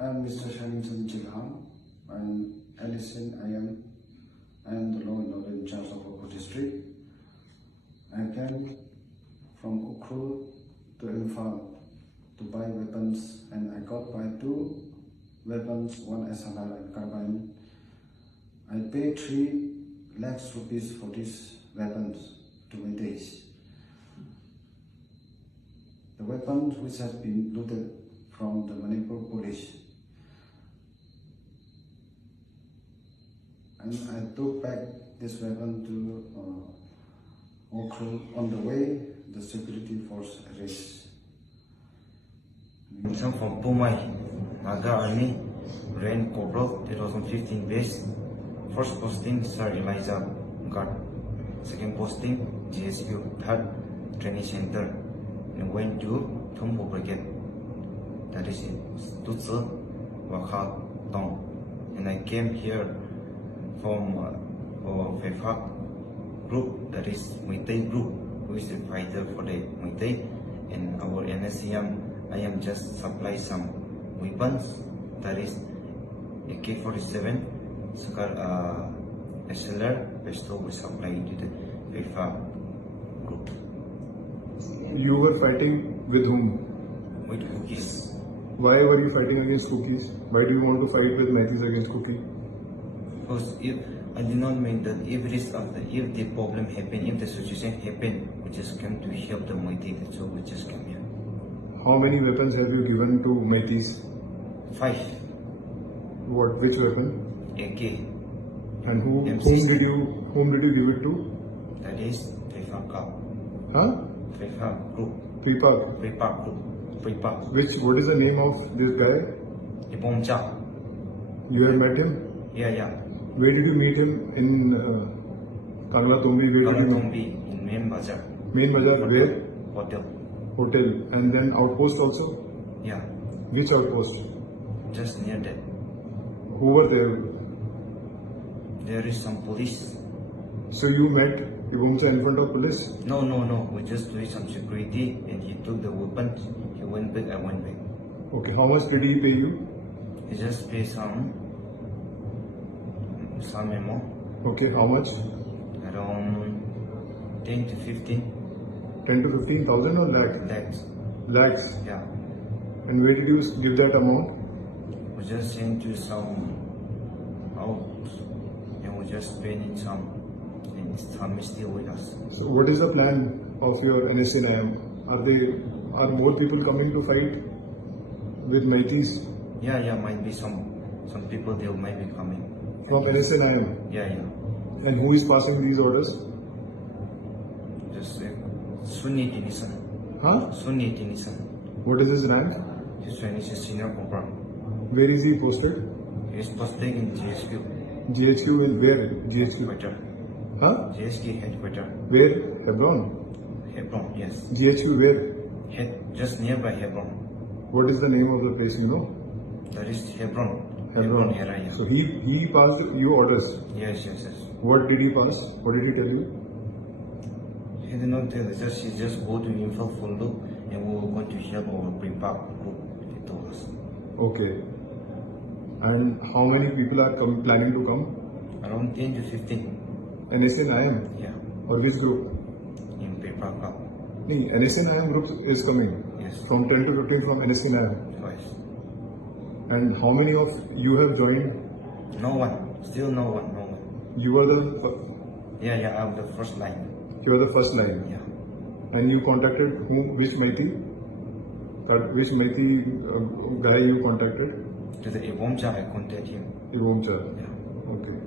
I am Mr. Shannon. I'm NSCN-IM. I am the law and order in charge of Oku district. I came from Ukhrul to Imphal to buy weapons, and I got by 2 weapons, one SLR and carbine. I paid 3 lakhs rupees for these weapons to meitei. The weapons which has been looted from the Manipur police. And I took back this weapon to Ukhrul. On the way, the security force arrests. I'm from Pumai, naga-army, ran Corporal 2015 base. First posting, Sir Elijah Guard. Second posting, GSQ, 3rd Training Center. And went to Thumpo Brigade. That is in Tutsu, Wakha, Tong. And I came here from FEFAC group, that is Meitei group, who is the fighter for the Meitei. And our NSCN-IM just supply some weapons, that is AK-47, SLR, pistol we supply to the FEFAC group. You were fighting with whom? With Kuki-Zo. Why were you fighting against Kuki-Zo? Why do you want to fight with Meiteis against Kuki? Because if I did not mean that if the problem happen, if the situation happen, we just came to help the Meitei, so we just came here. How many weapons have you given to Meiteis? 5 What? Which weapon? AK. And whom did you give it to? That is FEFAC Cup. Huh? FEFAC group. FEFAC. FEFAC group. FEFAC. What is the name of this guy? Ibomcha. You have met him? Yeah. Where did you meet him? In Kangla-Tumbi? In Main Bazaar. Main Bazaar, where? Hotel. And then outpost also? Yeah. Which outpost? Just near that. Who were there? There is some police. So you met Ibomcha in front of police? No. We just doing some security, and he took the weapon. He went back. I went back. Okay. How much did he pay you? He just pay some amount. Okay. How much? Around 10 to 15. 10 to 15,000 or lakh? Lakhs. Lakhs. Yeah. And where did you give that amount? We just sent you some out, and we just paying some, and some is still with us. So what is the plan of your NSCN-IM? Are more people coming to fight with Meiteis? Yeah, might be some people they might be coming. From NSCN-IM? Yeah. And who is passing these orders? Just Sunni Tinisan. Huh? Sunni Tinisan. What is his rank? This one is a senior corporal. Where is he posted? He is posted in GSQ. GHQ in where? GHQ? Headquarter. Huh? GSQ headquarter. Where? Hebron? Hebron, yes. GHQ where? Just nearby Hebron. What is the name of the place, you know? That is Hebron. Hebron area. So he passed you orders? Yes. What did he pass? What did he tell you? He did not tell us. He just go to Info full look, and we were going to help our prepar group. He told us. Okay. And how many people are planning to come? Around 10 to 15. NSCN-IM? Yeah. Or which group? In prepar club. NSCN-IM group is coming? Yes. From 10 to 15 from NSCN-IM? Twice. And how many of you have joined? No one. Still no one. You were the... Yeah, I'm the first line. You were the first line? Yeah. And you contacted whom? Which Meitei? Which Meitei guy you contacted? To the Ibomcha, I contacted him. Ibomcha? Yeah. Okay.